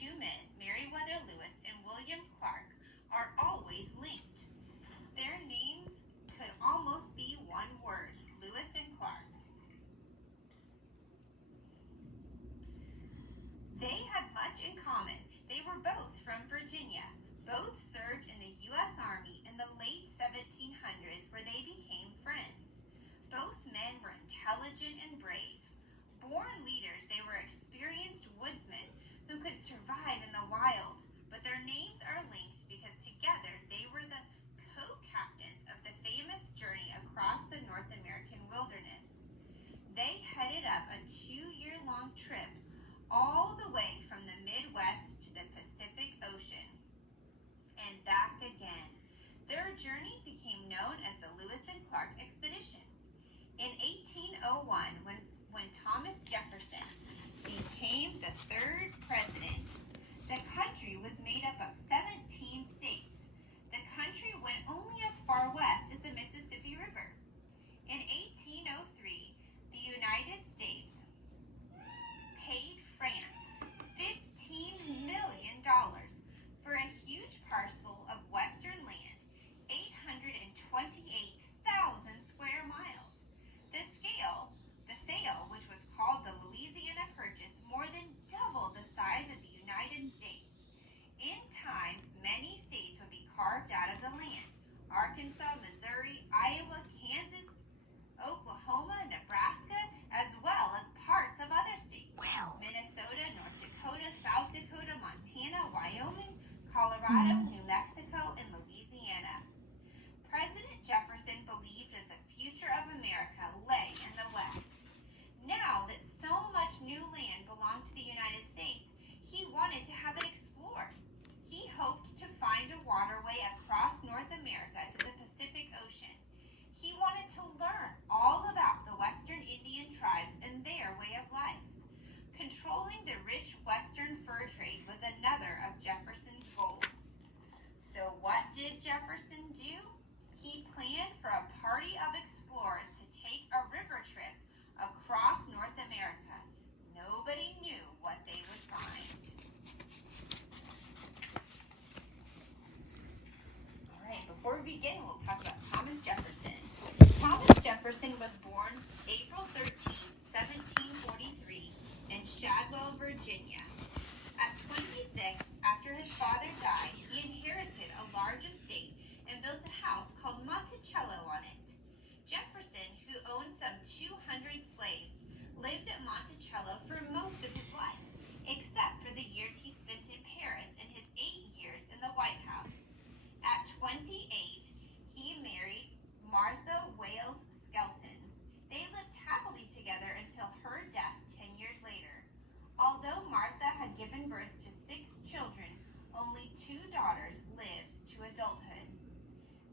two men, Meriwether Lewis and William Clark, are always linked. Their names could almost be one word, Lewis and Clark. They had much in common. They were both from Virginia. Both served in the U.S. Army in the late 1700s, where they became friends. Both men were intelligent and brave. Born leaders, they were experienced woodsmen who could survive in the wild, but their names are linked because together they were the co-captains of the famous journey across the North American wilderness. They headed up a 2-year-long trip all the way from the Midwest to the Pacific Ocean and back again. Their journey became known as the Lewis and Clark Expedition. In 1801, when Thomas Jefferson became the third president, the country was made up of 17 states. The country went only as far west as the Mississippi River. In 1803, the United States paid France $15 million for a huge parcel of western land, 828,000 square miles. The sale, which was called the Louisiana Purchase, more than doubled the size of the United States. In time, many states would be carved out of the land: Arkansas, Missouri, Iowa, Kansas, Oklahoma, Nebraska, as well as parts of other states: Minnesota, North Dakota, South Dakota, Montana, Wyoming, Colorado, New Mexico, and Louisiana. President Jefferson believed that the future of America lay in the West. Now that so much new land belonged to the United States, he wanted to have it explored. He hoped to find a waterway across North America to the Pacific Ocean. He wanted to learn all about the Western Indian tribes and their way of life. Controlling the rich Western fur trade was another of Jefferson's goals. So what did Jefferson do? He planned for a party of explorers to take a river trip across North America. Nobody knew what they would find. All right, before we begin, we'll talk about Thomas Jefferson. Thomas Jefferson was born April 13, 1743 in Shadwell, Virginia. At 26, after his father died, he inherited a large estate and built a house called Monticello on it. Jefferson, who owned some 200 slaves, lived at Monticello for most of his life, except for the years he spent in Paris and his 8 years in the White House. At 28, he married Martha Wales Skelton. They lived happily together until her death 10 years later. Although Martha had given birth to 6 children, only 2 daughters lived to adulthood.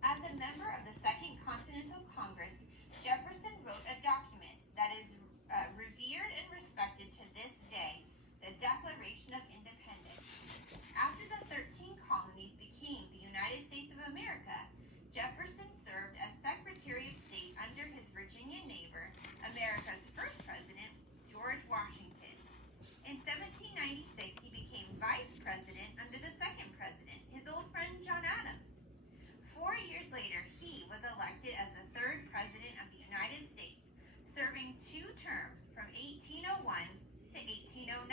As a member of the Second Continental Congress, Jefferson wrote a document that is revered and respected to this day, the Declaration of Independence. After the 13 colonies became the United States of America, Jefferson served as Secretary of State under his Virginia neighbor, America's first president, George Washington. In 1796, he became vice president under the second president, his old friend John Adams. 4 years later, he was elected as the third president of the United States, serving 2 terms from 1801 to 1809.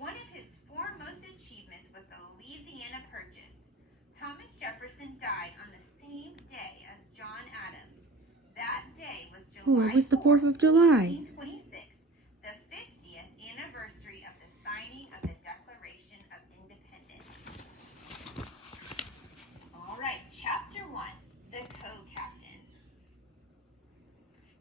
One of his foremost achievements was the Louisiana Purchase. Thomas Jefferson died on the same day as John Adams. That day was July 4th, it was the 4th of July. 1826, the 50th anniversary of the signing of the Declaration of Independence. All right, Chapter 1, the Co-Captains.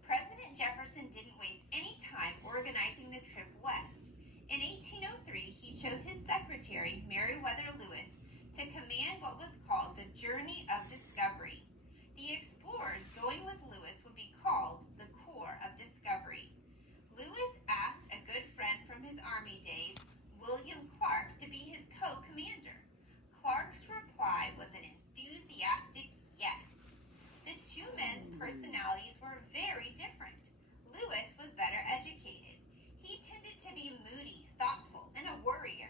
President Jefferson didn't waste any time organizing the trip west. In 1803, he chose his secretary, Meriwether Lewis, to command what was called the Journey of Discovery. The explorers going with Lewis would be called the Corps of Discovery. Lewis asked a good friend from his army days, William Clark, to be his co-commander. Clark's reply was an enthusiastic yes. The two men's personalities were very different. Lewis was better educated. He tended to be moody, thoughtful, and a worrier.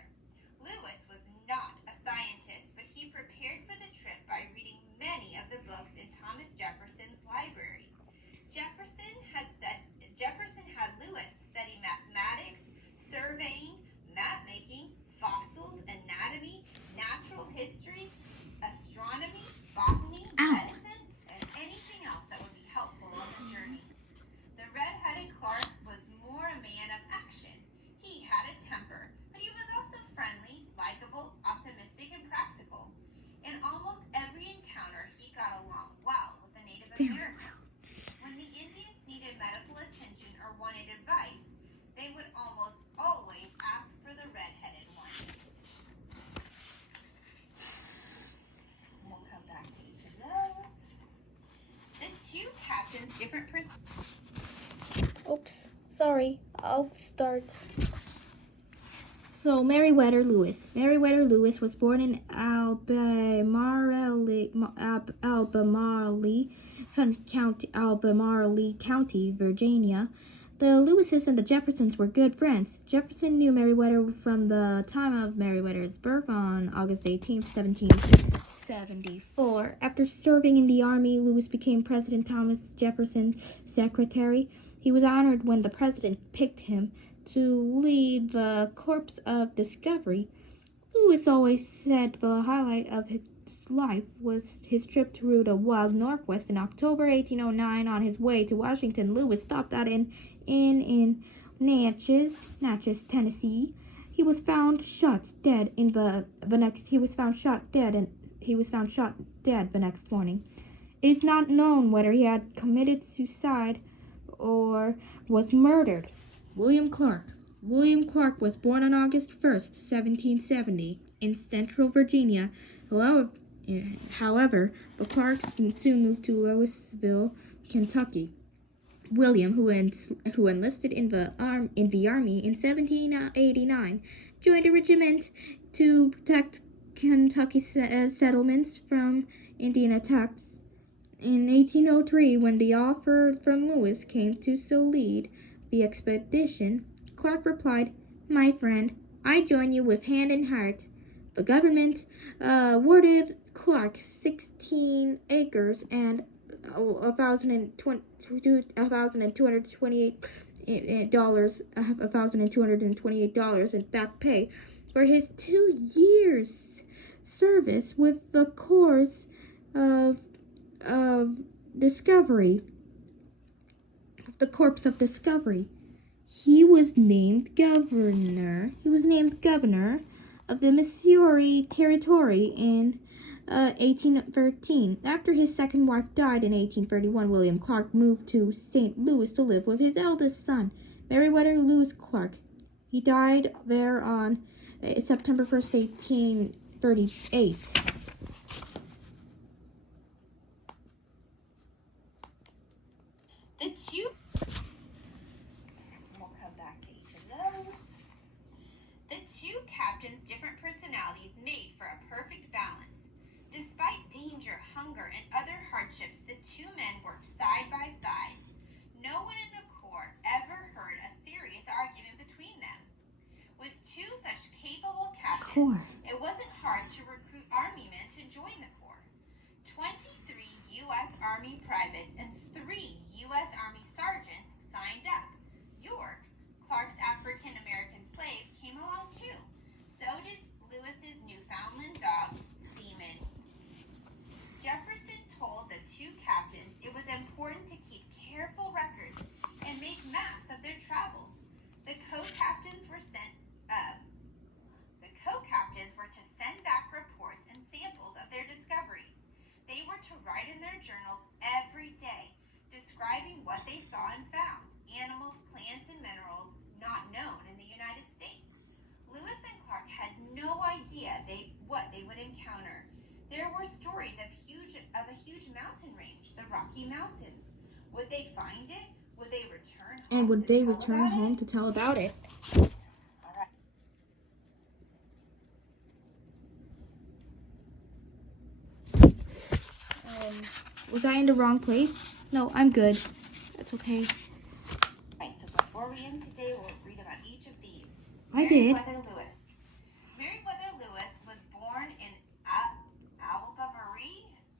they would almost always ask for the red-headed one. We'll come back to each of those. The two captains' different Oops, sorry. I'll start. So, Meriwether Lewis. Meriwether Lewis was born in Albemarle County, Virginia. The Lewises and the Jeffersons were good friends. Jefferson knew Meriwether from the time of Meriwether's birth on August 18, 1774. After serving in the Army, Lewis became President Thomas Jefferson's secretary. He was honored when the president picked him to lead the Corps of Discovery. Lewis always said the highlight of his life was his trip through the wild Northwest in October 1809. On his way to Washington, Lewis stopped at an inn in Natchez, Tennessee. He was found shot dead the next morning. It is not known whether he had committed suicide or was murdered. William Clark. William Clark was born on August 1st, 1770, in Central Virginia. However, the Clarks soon moved to Louisville, Kentucky. William, who enlisted in the army in 1789, joined a regiment to protect Kentucky settlements from Indian attacks. In 1803, when the offer from Lewis came to lead the expedition, Clark replied, "My friend, I join you with hand and heart." The government awarded Clark 16 acres and $1,228 in back pay for his 2 years' service with the Corps of Discovery. He was named governor of the Missouri Territory in 1813. After his second wife died in 1831, William Clark moved to St. Louis to live with his eldest son, Meriwether Lewis Clark. He died there on September 1st, 1838. We'll come back to each of those. The two captains' different personalities made for a perfect balance. Despite danger, hunger, and other hardships, the two men worked side by side. No one in the Corps ever heard a serious argument between them. With two such capable captains, it wasn't hard to recruit Army men to join the Corps. 23 U.S. Army privates and 3 U.S. Army sergeants signed up. York, Clark's African-American slave, came along too. So did Lewis's Newfoundland dog, Seaman. Jefferson told the two captains it was important to keep careful records and make maps of their travels. The co-captains were to send back reports and samples of their discoveries. They were to write in their journals every day, describing what they saw and found, animals, plants, and minerals not known in the United States. Lewis and Clark had no idea what they would encounter. There were stories of a huge mountain range, the Rocky Mountains. Would they find it? Would they return home? And would they return home to tell about it? All right. Was I in the wrong place? No, I'm good. That's okay. Right, so before we end today, we'll read about each of these. I did. Meriwether Lewis. Meriwether Lewis was born in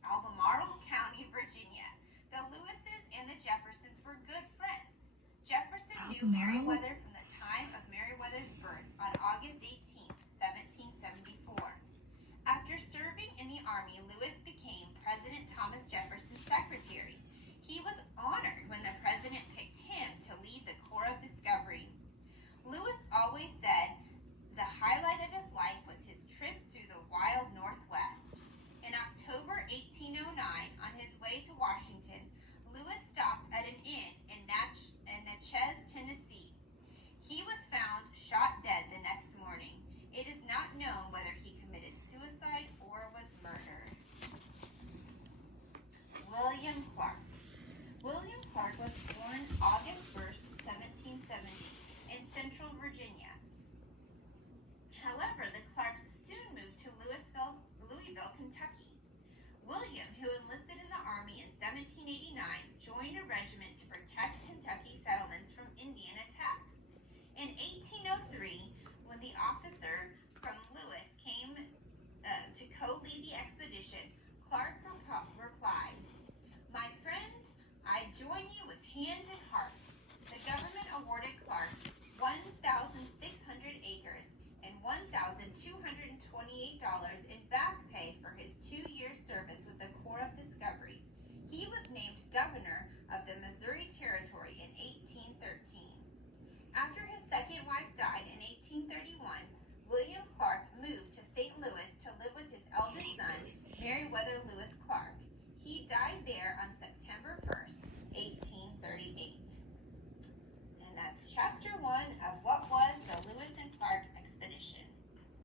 Albemarle County, Virginia. The Lewises and the Jeffersons were good friends. Jefferson knew Meriwether from the time of Meriwether's birth on August 18, 1774. After serving in the Army, Lewis became President Thomas Jefferson's secretary. He was honored when the president picked him to lead the Corps of Discovery. Lewis always said the highlight of his life was his trip through the wild Northwest. In October 1809, on his way to Washington, Lewis stopped at an inn in Natchez, Tennessee. 1803, when the officer from Lewis came to co-lead the expedition, Clark replied, "My friend, I join you with hand and heart.